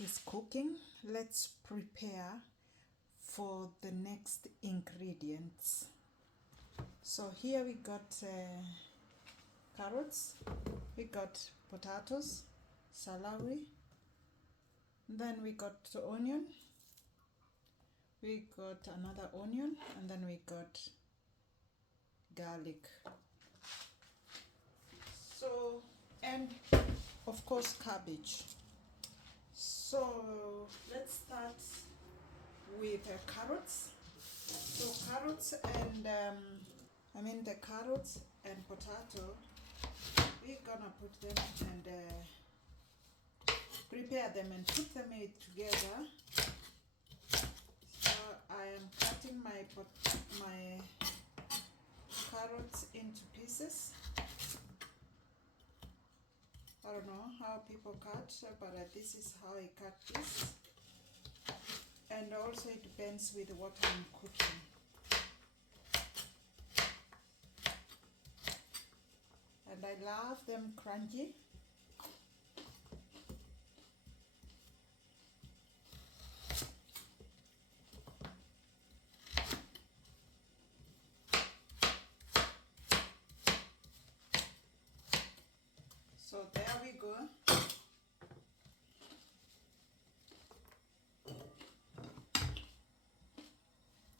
milk is cooking. Let's prepare for the next ingredients. So here we got carrots, we got potatoes, celery, then we got onion, we got another onion, and then we got garlic. So, and of course cabbage. So let's start with carrots. So carrots and the carrots and potato, we're gonna put them and prepare them and put them together. So I am cutting my carrots into pieces. I don't know how people cut, but this is how I cut this. And also it depends with what I'm cooking. And I love them crunchy. So there we go.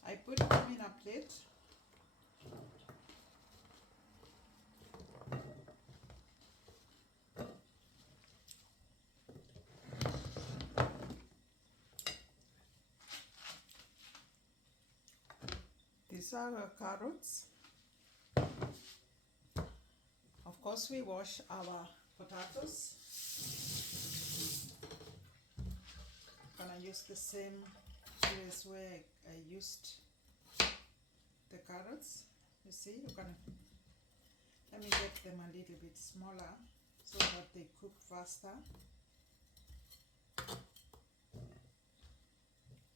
I put them in a plate. These are our carrots. Of course, we wash our potatoes. I'm gonna use the same place where I used the carrots. You see, let me get them a little bit smaller so that they cook faster.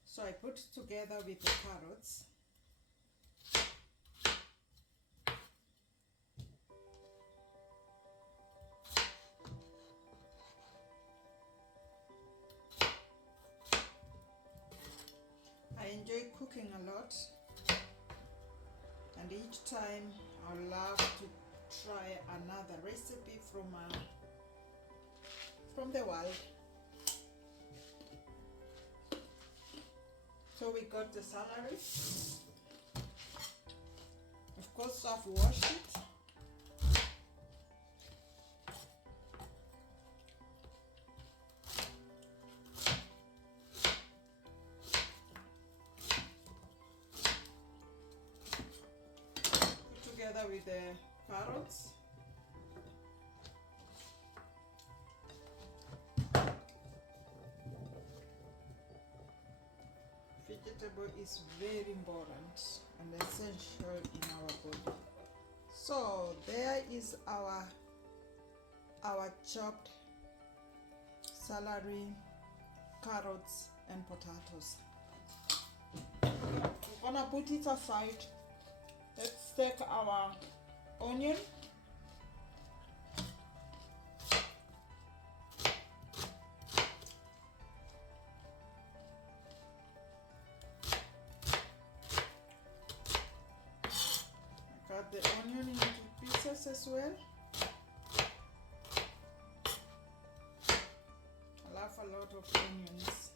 So I put together with the carrots. I enjoy cooking a lot, and each time I love to try another recipe from the world. So we got the celery. Of course, I've washed it. Together with the carrots. Vegetable is very important and essential in our body. So there is our chopped celery, carrots and potatoes. We're gonna put it aside. Let's take our onion. Cut the onion into pieces as well. I love a lot of onions.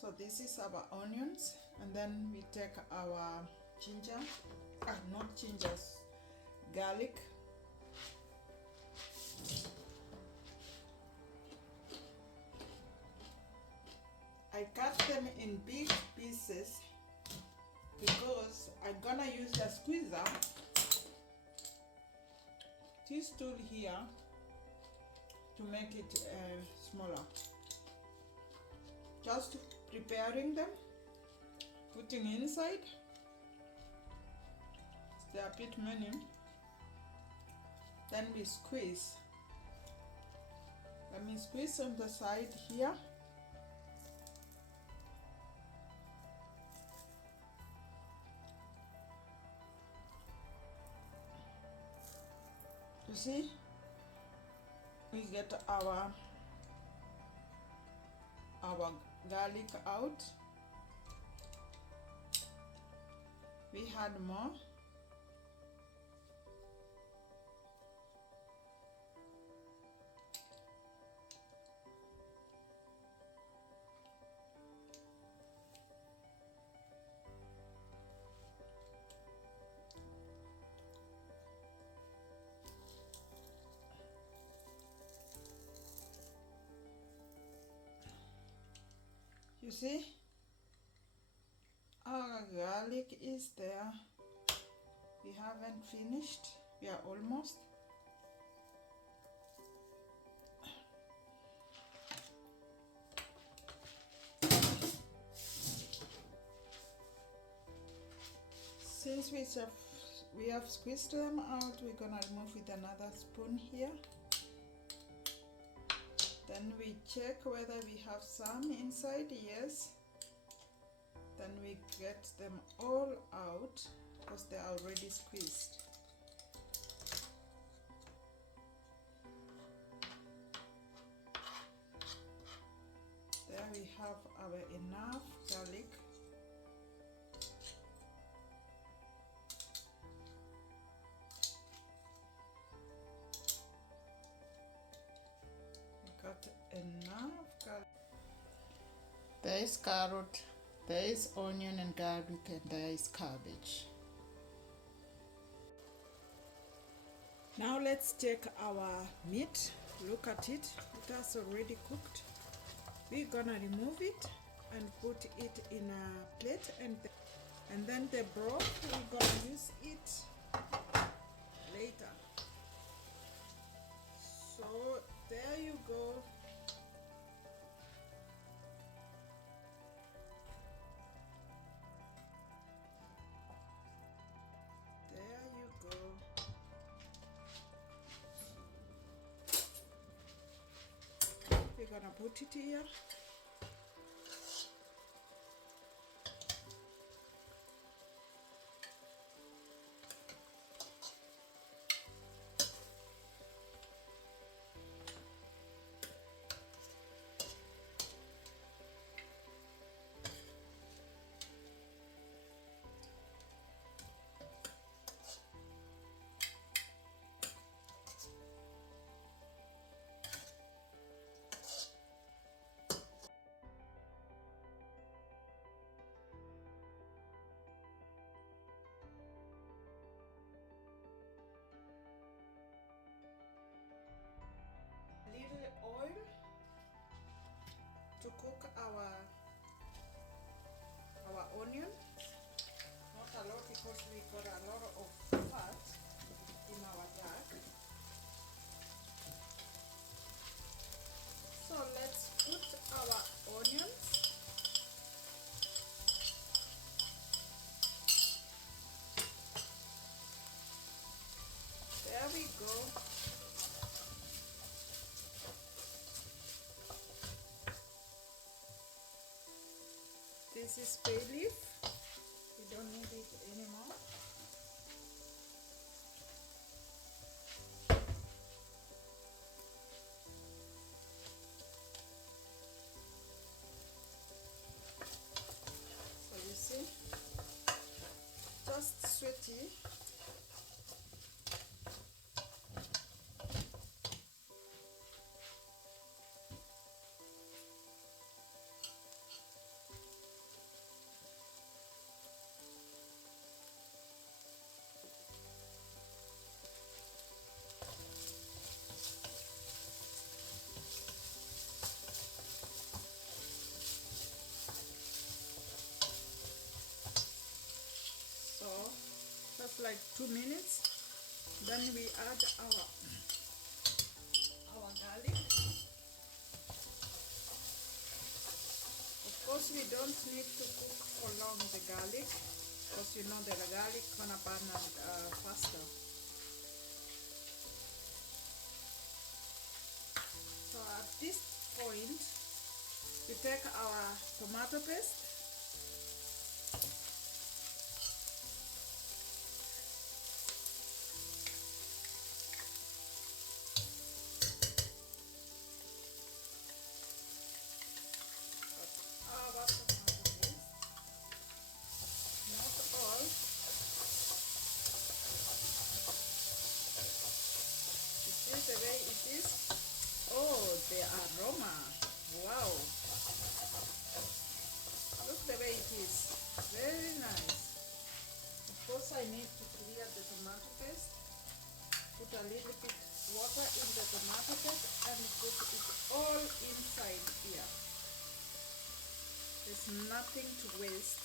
So this is our onions, and then we take our ginger, not gingers, garlic. I cut them in big pieces because I'm gonna use a squeezer, this tool here, to make it smaller. Just preparing them, putting inside. They are a bit many. Then we squeeze. Let me squeeze on the side here. You see, we get our garlic out. We had more. You see, our garlic is there. We haven't finished. We are almost. Since we have squeezed them out, we're gonna remove with another spoon here. Then we check whether we have some inside. Yes. Then we get them all out because they are already squeezed. There we have our enough garlic. Got enough garlic. There is carrot, there is onion and garlic, and there is cabbage. Now let's check our meat. Look at it. It has already cooked. We're gonna remove it and put it in a plate, and then the broth we're gonna use it later. So there you go. There you go. We're gonna put it here. Little oil to cook our onion. Not a lot because we got a lot of fat in our duck. So let's put our onions. There we go. This is bay leaf. We don't need it anymore. So you see, just sweaty. Just like 2 minutes. Then we add our garlic. Of course, we don't need to cook for long the garlic, because you know the garlic gonna burn faster. So at this point, we take our tomato paste. the aroma. Wow. Look the way it is. Very nice. Of course, I need to clear the tomato paste. Put a little bit water in the tomato paste and put it all inside here. There's nothing to waste.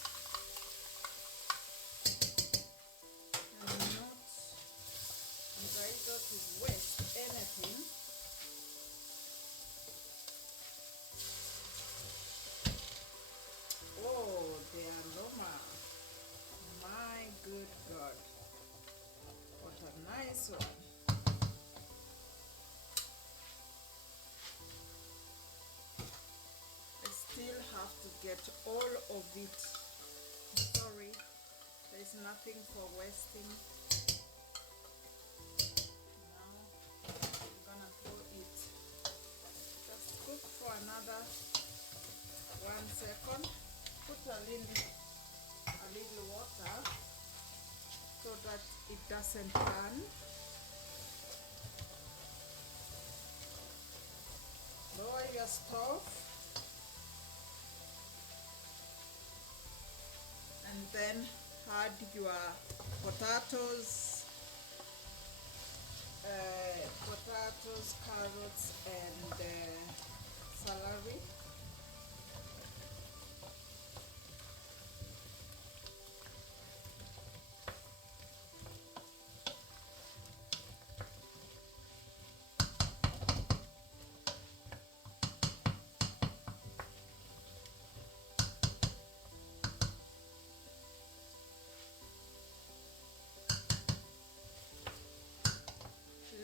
I'm not entitled to waste anything. Oh, the aroma. My good God. What a nice one. I still have to get all of it. Sorry, there's nothing for wasting. Now I'm gonna throw it. Just cook for another 1 second. Put a little water so that it doesn't burn. Lower your stove and then add your potatoes, carrots and celery.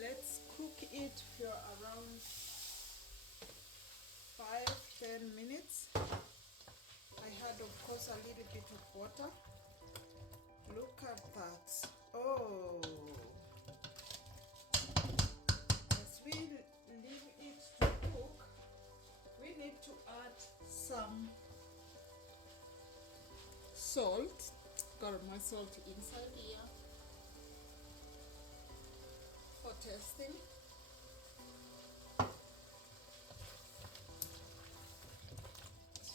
Let's cook it for around 5-10 minutes. I had, of course, a little bit of water. Look at that. Oh, as we leave it to cook, we need to add some salt. Got my salt inside here for testing.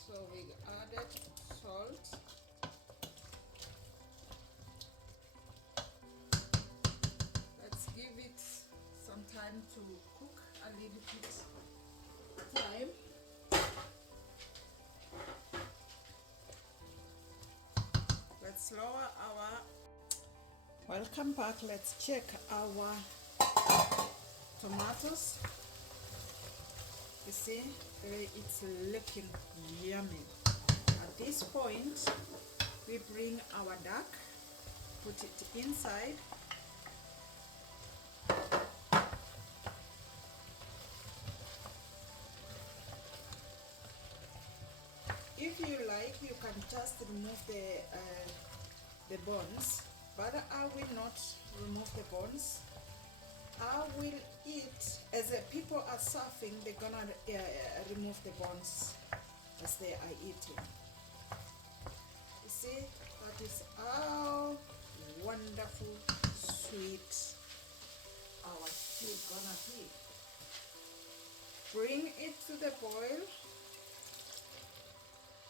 So we added salt. Let's give it some time to cook, a little bit time. Let's lower our. Welcome back. Let's check our tomatoes. You see, it's looking yummy. At this point, we bring our duck, put it inside. If you like, you can just remove the bones, but I will not remove the bones. I will eat, as people are serving, they're gonna remove the bones as they are eating. You see, that is how wonderful, sweet our stew gonna be. Bring it to the boil.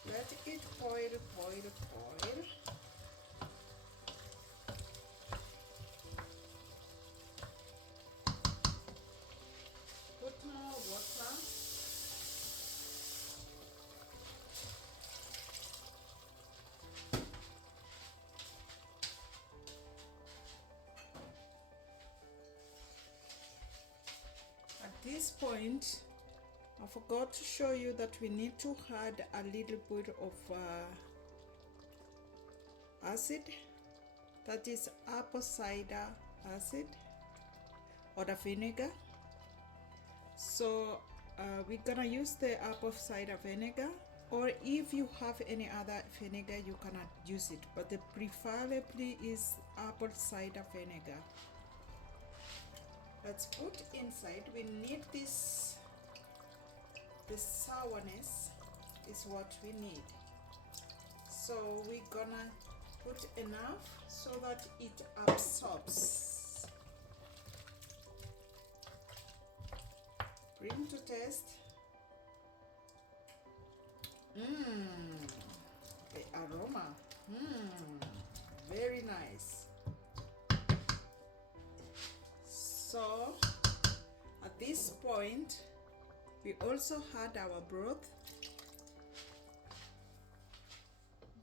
Let it boil, boil, boil. Put more water. At this point, I forgot to show you that we need to add a little bit of acid. That is apple cider acid or the vinegar. So we're gonna use the apple cider vinegar, or if you have any other vinegar you cannot use it, but the preferably is apple cider vinegar. Let's put inside. We need this. The sourness is what we need. So we're gonna put enough so that it absorbs. Bring to taste. The aroma. Very nice. So at this point, we also had our broth.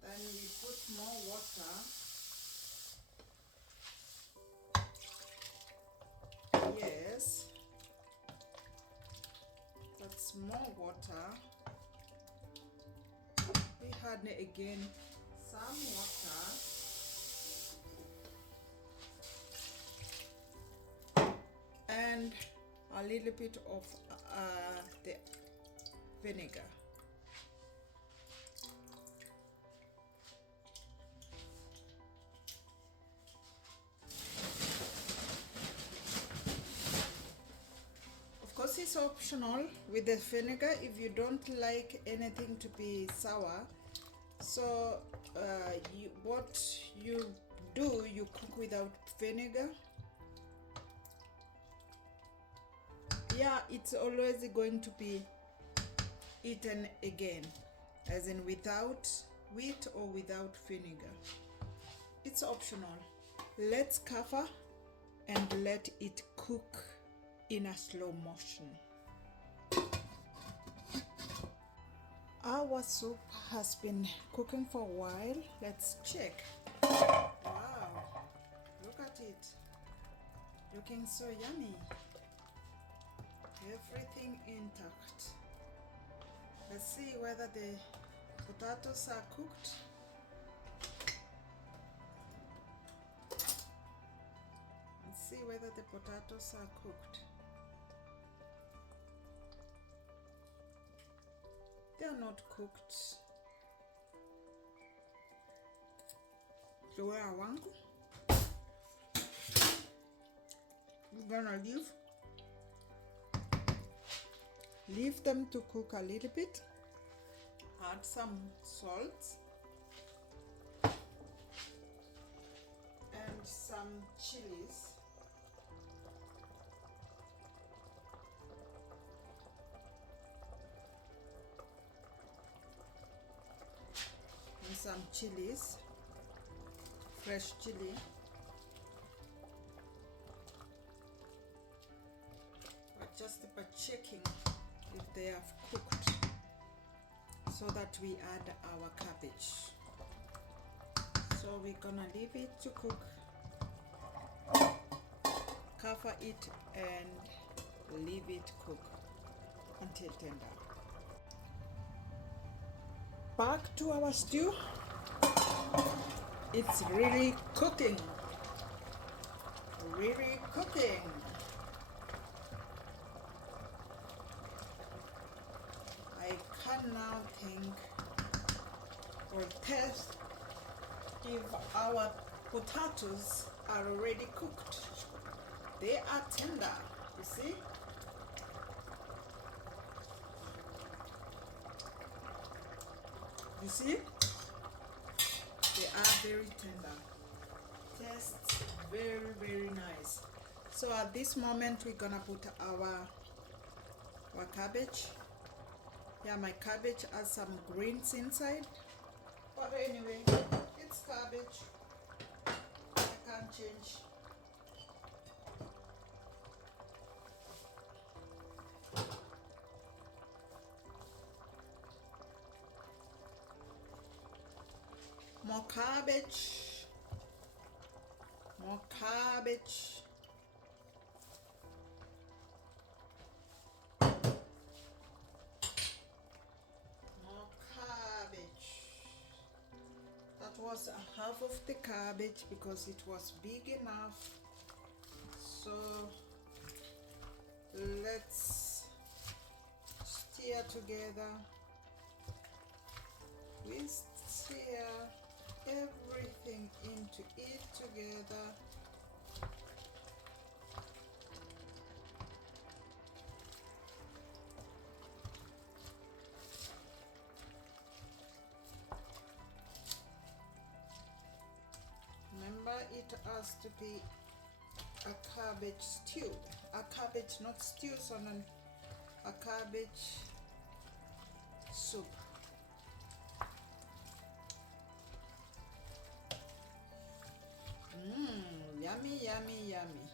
Then we put more water. Yes, that's more water. We had again some water and a little bit of the vinegar. Of course, it's optional with the vinegar if you don't like anything to be sour. So what you do, you cook without vinegar. Yeah, it's always going to be eaten again, as in without wheat or without vinegar. It's optional. Let's cover and let it cook in a slow motion. Our soup has been cooking for a while. Let's check. Wow, look at it. Looking so yummy. Everything intact. Let's see whether the potatoes are cooked. Let's see whether the potatoes are cooked. They are not cooked. So where I want, we're gonna leave them to cook a little bit. Add some salt and some chilies. And some chilies, fresh chili. But just by checking if they have cooked, so that we add our cabbage. So we're gonna leave it to cook, cover it and leave it cook until tender. Back to our stew. It's really cooking. Really cooking. I can now think or test if our potatoes are already cooked. They are tender, you see? You see? They are very tender. Tastes very, very nice. So at this moment we're gonna put our cabbage. Yeah, my cabbage has some greens inside. But anyway, it's cabbage. I can't change. More cabbage. More cabbage. More cabbage. That was a half of the cabbage because it was big enough. So let's stir together. We stir everything into it together. Remember, it has to be a cabbage stew. A cabbage, not stew, sondern a cabbage soup. Yummy, yummy, yummy.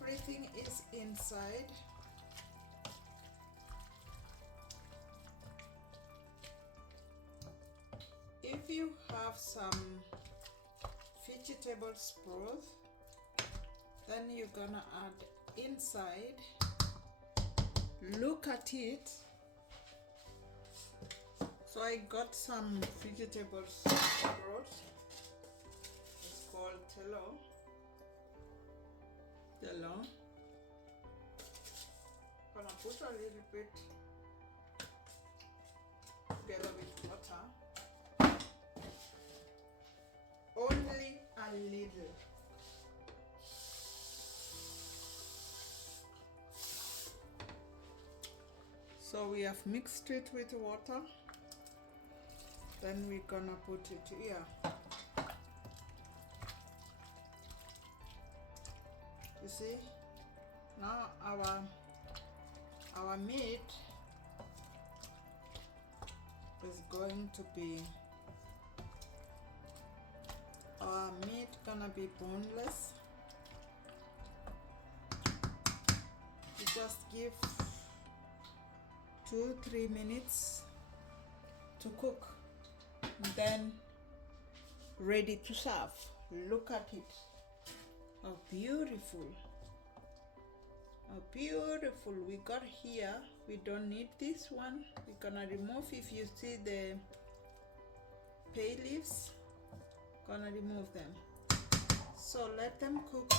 Everything is inside. If you have some vegetables broth, then you're gonna add inside. Look at it. So I got some vegetables broth. It's called tello. Gonna put a little bit together with water. Only a little. So we have mixed it with water. Then we're gonna put it here. You see? Now our meat is going to be gonna be boneless. You just give 2-3 minutes to cook, then ready to serve. Look at it. How beautiful. How beautiful we got here. We don't need this one. We're gonna remove. If you see the bay leaves, gonna remove them. So let them cook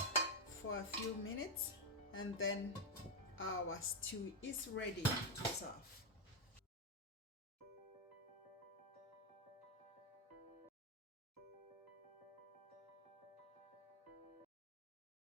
for a few minutes, and then our stew is ready to serve.